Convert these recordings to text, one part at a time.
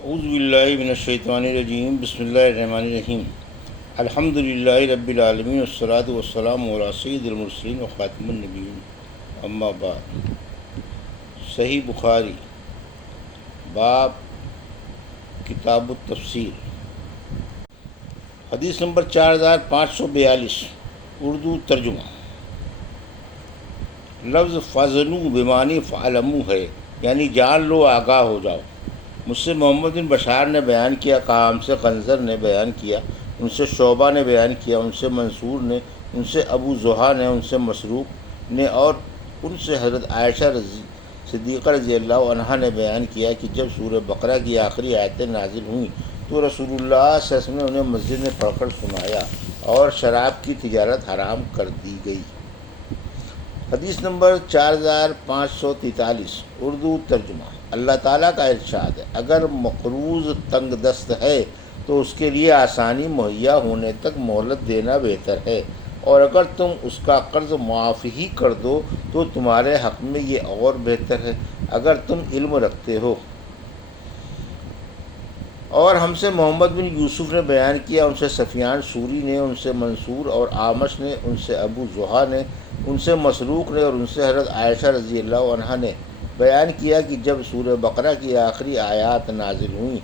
اعوذ باللہ من الشیطان الرجیم، بسم اللہ الرحمن الرحیم۔ الحمد للہ رب العالمین والصلاۃ والسلام علی سید المرسلین و خاتم النبیین، اما بعد۔ صحیح بخاری، باب کتاب التفسیر، حدیث نمبر 4542، اردو ترجمہ۔ لفظ فَزَنُوا بمانی فَعَلَمُوا ہے، یعنی جان لو، آگاہ ہو جاؤ۔ مجھ سے محمد بن بشار نے بیان کیا، کہا ہم سے قنظر نے بیان کیا، ان سے شعبہ نے بیان کیا، ان سے منصور نے، ان سے ابو زحا نے، ان سے مسروق نے، اور ان سے حضرت عائشہ صدیقہ رضی اللہ عنہا نے بیان کیا کہ جب سورہ بقرہ کی آخری آیتیں نازل ہوئیں تو رسول اللہ صلی اللہ علیہ وسلم نے انہیں مسجد میں پڑھ کر سنایا اور شراب کی تجارت حرام کر دی گئی۔ حدیث نمبر 4543، اردو ترجمہ۔ اللہ تعالیٰ کا ارشاد ہے، اگر مقروض تنگ دست ہے تو اس کے لیے آسانی مہیا ہونے تک مہلت دینا بہتر ہے، اور اگر تم اس کا قرض معاف ہی کر دو تو تمہارے حق میں یہ اور بہتر ہے، اگر تم علم رکھتے ہو۔ اور ہم سے محمد بن یوسف نے بیان کیا، ان سے سفیان سوری نے، ان سے منصور اور آمش نے، ان سے ابو زحا نے، ان سے مسروق نے، اور ان سے حضرت عائشہ رضی اللہ عنہا نے بیان کیا کہ جب سورہ بقرہ کی آخری آیات نازل ہوئیں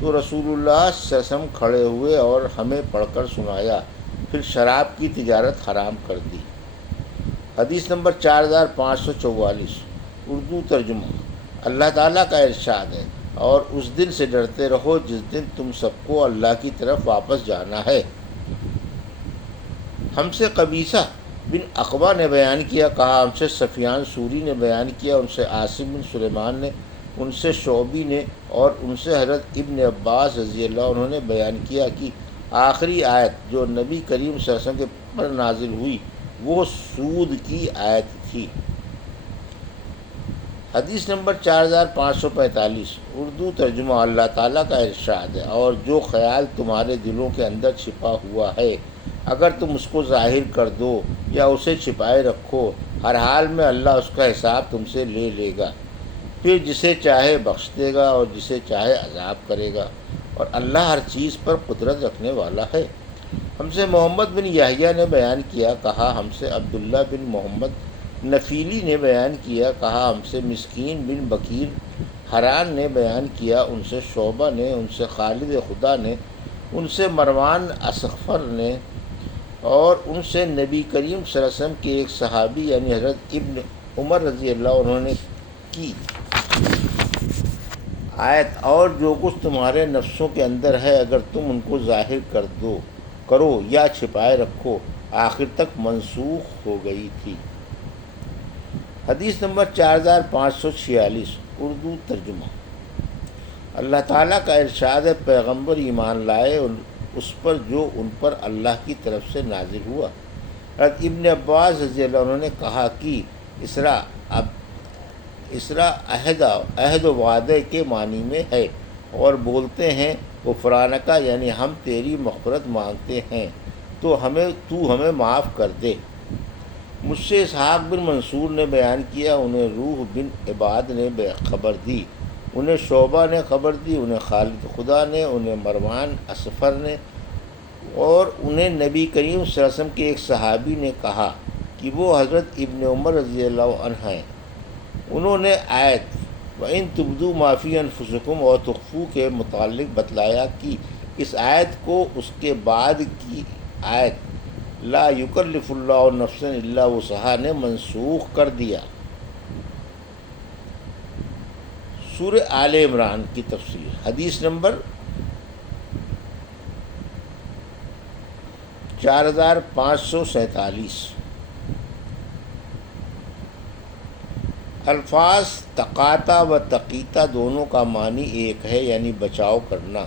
تو رسول اللہ صلی اللہ علیہ وسلم کھڑے ہوئے اور ہمیں پڑھ کر سنایا، پھر شراب کی تجارت حرام کر دی۔ حدیث نمبر 4544، اردو ترجمہ۔ اللہ تعالیٰ کا ارشاد ہے، اور اس دن سے ڈرتے رہو جس دن تم سب کو اللہ کی طرف واپس جانا ہے۔ ہم سے قبیصہ بن عقبہ نے بیان کیا، کہا ہم سے سفیان سوری نے بیان کیا، ان سے عاصم بن سلیمان نے، ان سے شعبی نے، اور ان سے حضرت ابن عباس رضی اللہ عنہ نے بیان کیا کہ آخری آیت جو نبی کریم صلی اللہ علیہ وسلم کے پر نازل ہوئی وہ سود کی آیت تھی۔ حدیث نمبر 4545، اردو ترجمہ۔ اللہ تعالیٰ کا ارشاد ہے، اور جو خیال تمہارے دلوں کے اندر چھپا ہوا ہے اگر تم اس کو ظاہر کر دو یا اسے چھپائے رکھو، ہر حال میں اللہ اس کا حساب تم سے لے لے گا، پھر جسے چاہے بخش دے گا اور جسے چاہے عذاب کرے گا، اور اللہ ہر چیز پر قدرت رکھنے والا ہے۔ ہم سے محمد بن یحییٰ نے بیان کیا، کہا ہم سے عبداللہ بن محمد نفیلی نے بیان کیا، کہا ہم سے مسکین بن بکیر حران نے بیان کیا، ان سے شعبہ نے، ان سے خالد خدا نے، ان سے مروان اصغر نے، اور ان سے نبی کریم صلی اللہ علیہ وسلم کے ایک صحابی یعنی حضرت ابن عمر رضی اللہ عنہ نے کی آیت، اور جو کچھ تمہارے نفسوں کے اندر ہے اگر تم ان کو ظاہر کرو یا چھپائے رکھو، آخر تک منسوخ ہو گئی تھی۔ حدیث نمبر 4546، اردو ترجمہ۔ اللہ تعالیٰ کا ارشاد ہے، پیغمبر ایمان لائے اس پر جو ان پر اللہ کی طرف سے نازل ہوا۔ حضرت ابن عباس رضی اللہ عنہ نے کہا کہ اسرا عہد و وعدے کے معنی میں ہے، اور بولتے ہیں غفرانکا، یعنی ہم تیری مغفرت مانگتے ہیں تو ہمیں معاف کر دے۔ مجھ سے اسحاق بن منصور نے بیان کیا، انہیں روح بن عباد نے خبر دی، انہیں شعبہ نے خبر دی، انہیں خالد خدا نے، انہیں مروان اصغر نے، اور انہیں نبی کریم صلی اللہ علیہ وسلم کے ایک صحابی نے کہا کہ وہ حضرت ابن عمر رضی اللہ عنہ ہیں۔ انہوں نے آیت وَإِن تُبْدُوا مَا فِي أَنفُسِكُمْ اور تُخْفُوا کے متعلق بتلایا کہ اس آیت کو اس کے بعد کی آیت لا یکلف اللہ نفسا الا وسعہا نے منسوخ کر دیا۔ سورہ آل عمران کی تفسیر۔ حدیث نمبر 4547، الفاظ تقاتا و تقیتا دونوں کا معنی ایک ہے، یعنی بچاؤ کرنا۔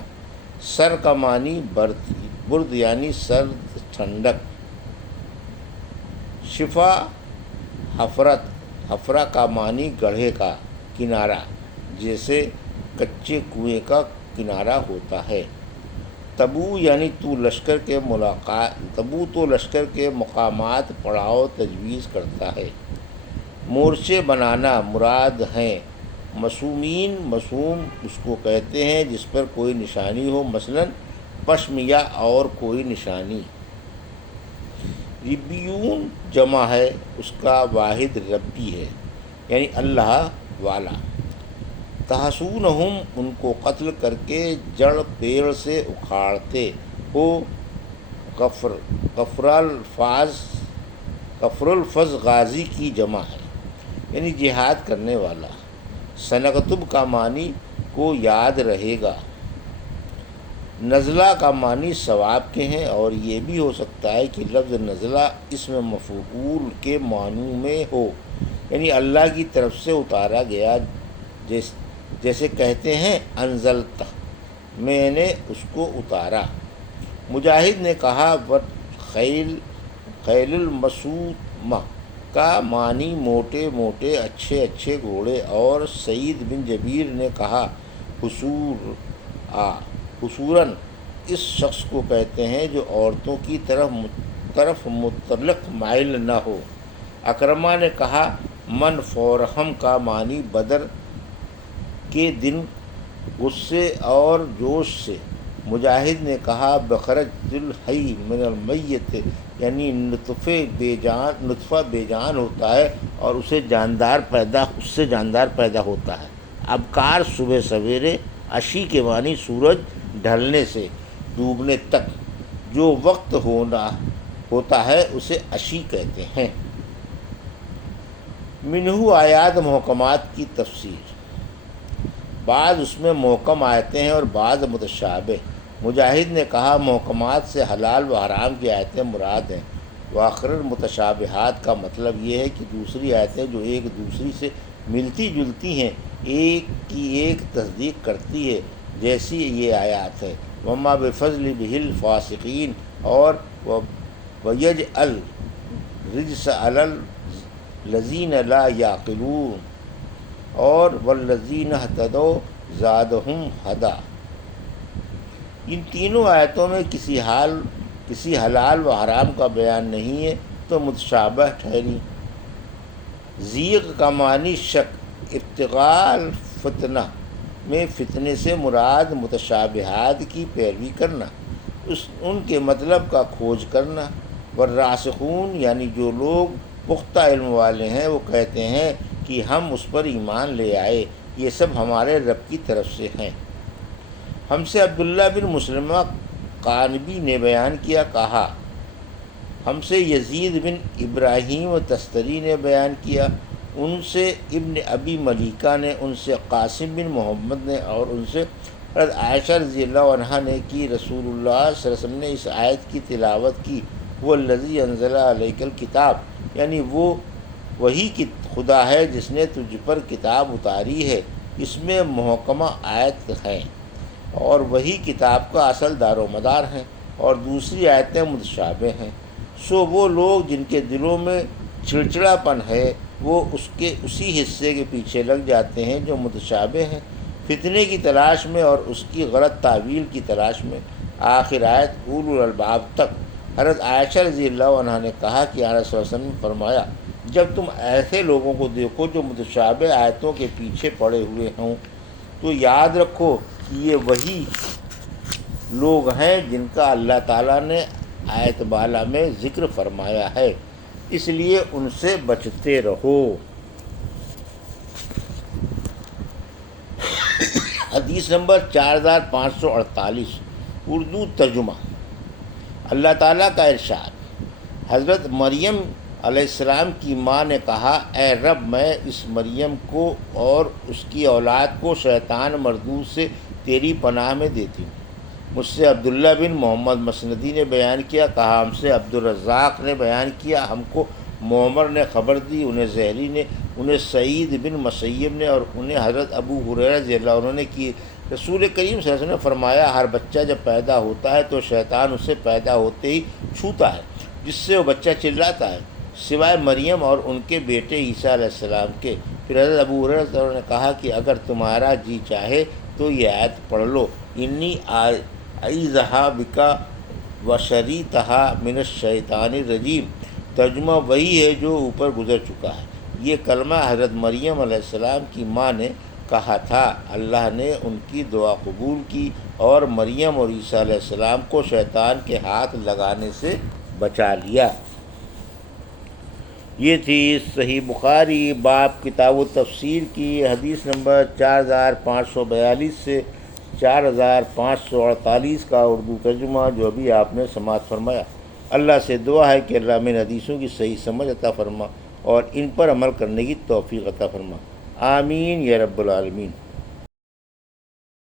سر کا معنی برد یعنی سرد ٹھنڈک۔ شفا حفرہ کا معنی گڑھے کا کنارہ، جیسے کچے کنویں کا کنارہ ہوتا ہے۔ تبو یعنی تو لشکر کے مقامات پڑاؤ تجویز کرتا ہے۔ مورچے بنانا مراد ہیں مسومین، مسوم اس کو کہتے ہیں جس پر کوئی نشانی ہو، مثلا پشم یا اور کوئی نشانی۔ ربیون جمع ہے، اس کا واحد ربی ہے یعنی اللہ والا۔ تحسونہم ان کو قتل کر کے جڑ پیڑ سے اکھاڑتے ہو، کفر الفظ غازی کی جمع ہے یعنی جہاد کرنے والا۔ سنکتب کا معنی کو یاد رہے گا، نزلہ کا معنی ثواب کے ہیں، اور یہ بھی ہو سکتا ہے کہ لفظ نزلہ اسم مفعول کے معنی میں ہو یعنی اللہ کی طرف سے اتارا گیا، جیسے کہتے ہیں انزلتہ، میں نے اس کو اتارا۔ مجاہد نے کہا خیل المسومہ کا معنی موٹے موٹے اچھے اچھے گھوڑے، اور سعید بن جبیر نے کہا حصوراً اس شخص کو کہتے ہیں جو عورتوں کی طرف مطلق مائل نہ ہو۔ اکرمہ نے کہا من فورہم کا معنی بدر کے دن غصے اور جوش سے۔ مجاہد نے کہا بخرج الحی من المیت یعنی نطفہ بے جان ہوتا ہے اور اس سے جاندار پیدا ہوتا ہے۔ ابکار صبح سویرے، عشی کے معنی سورج ڈھلنے سے ڈوبنے تک جو وقت ہوتا ہے اسے عشی کہتے ہیں۔ منہو آیات محکمات کی تفسیر، بعض اس میں محکم آیتیں ہیں اور بعض متشابہ۔ مجاہد نے کہا محکمات سے حلال و حرام کی آیتیں مراد ہیں، وآخر متشابہات کا مطلب یہ ہے کہ دوسری آیتیں جو ایک دوسری سے ملتی جلتی ہیں، ایک کی ایک تصدیق کرتی ہے، جیسی یہ آیات ہے وما بفضل بہ الفاسقین اور ویجعل الرجس علی الذین لا یعقلون اور والذین اہتدوا زادہم ہدی۔ ان تینوں آیتوں میں کسی حلال و حرام کا بیان نہیں ہے تو متشابہ ٹھہری۔ زیغ کا معنی شک، ابتغاء الفتنہ میں فتنے سے مراد متشابہات کی پیروی کرنا، ان کے مطلب کا کھوج کرنا۔ والراسخون یعنی جو لوگ پختہ علم والے ہیں وہ کہتے ہیں کہ ہم اس پر ایمان لے آئے، یہ سب ہمارے رب کی طرف سے ہیں۔ ہم سے عبداللہ بن مسلمہ قانبی نے بیان کیا، کہا ہم سے یزید بن ابراہیم تستری نے بیان کیا، ان سے ابن ابی ملیکہ نے، ان سے قاسم بن محمد نے، اور ان سے حضرت عائشہ رضی اللہ عنہا نے کہ رسول اللہ صلی اللہ علیہ وسلم نے اس آیت کی تلاوت کی، وہ الذی انزل علیک الکتاب یعنی وہ وہی خدا ہے جس نے تجھ پر کتاب اتاری ہے، اس میں محکمہ آیت ہیں اور وہی کتاب کا اصل دار و مدار ہیں، اور دوسری آیتیں متشابہ ہیں۔ سو وہ لوگ جن کے دلوں میں چڑچڑا پن ہے وہ اسی حصے کے پیچھے لگ جاتے ہیں جو متشابہ ہیں، فتنے کی تلاش میں اور اس کی غلط تعویل کی تلاش میں۔ آخر آیت اولو الالباب تک۔ حضرت عائشہ رضی اللہ عنہا نے کہا کہ آن صلی اللہ علیہ وسلم نے فرمایا جب تم ایسے لوگوں کو دیکھو جو متشابہ آیتوں کے پیچھے پڑے ہوئے ہوں تو یاد رکھو کہ یہ وہی لوگ ہیں جن کا اللہ تعالیٰ نے آیت بالا میں ذکر فرمایا ہے، اس لیے ان سے بچتے رہو۔ حدیث نمبر 4548 اردو ترجمہ۔ اللہ تعالیٰ کا ارشاد، حضرت مریم علیہ السلام کی ماں نے کہا اے رب میں اس مریم کو اور اس کی اولاد کو شیطان مردود سے تیری پناہ میں دیتی ہوں۔ مجھ سے عبداللہ بن محمد مسندی نے بیان کیا، کہا ہم سے عبدالرزاق نے بیان کیا، ہم کو معمر نے خبر دی، انہیں زہری نے، انہیں سعید بن مسیب نے، اور انہیں حضرت ابو ہریرہ رضی اللہ عنہ نے کی رسول کریم صلی اللہ علیہ وسلم نے فرمایا ہر بچہ جب پیدا ہوتا ہے تو شیطان اسے پیدا ہوتے ہی چھوتا ہے، جس سے وہ بچہ چلاتا ہے، سوائے مریم اور ان کے بیٹے عیسیٰ علیہ السلام کے۔ پھر حضرت ابو ہریرہ رضی اللہ عنہ نے کہا کہ اگر تمہارا جی چاہے تو یہ آیت پڑھ لو، انی اعیذھا بک وشریتھا من الشیطان الرجیم۔ ترجمہ وہی ہے جو اوپر گزر چکا ہے۔ یہ کلمہ حضرت مریم علیہ السلام کی ماں نے کہا تھا، اللہ نے ان کی دعا قبول کی اور مریم اور عیسیٰ علیہ السلام کو شیطان کے ہاتھ لگانے سے بچا لیا۔ یہ تھی صحیح بخاری باب کتاب و تفسیر کی حدیث نمبر 4542 سے 4548 کا اردو ترجمہ جو ابھی آپ نے سماعت فرمایا۔ اللہ سے دعا ہے کہ اللہ میں حدیثوں کی صحیح سمجھ عطا فرما اور ان پر عمل کرنے کی توفیق عطا فرما، آمین یا رب العالمین۔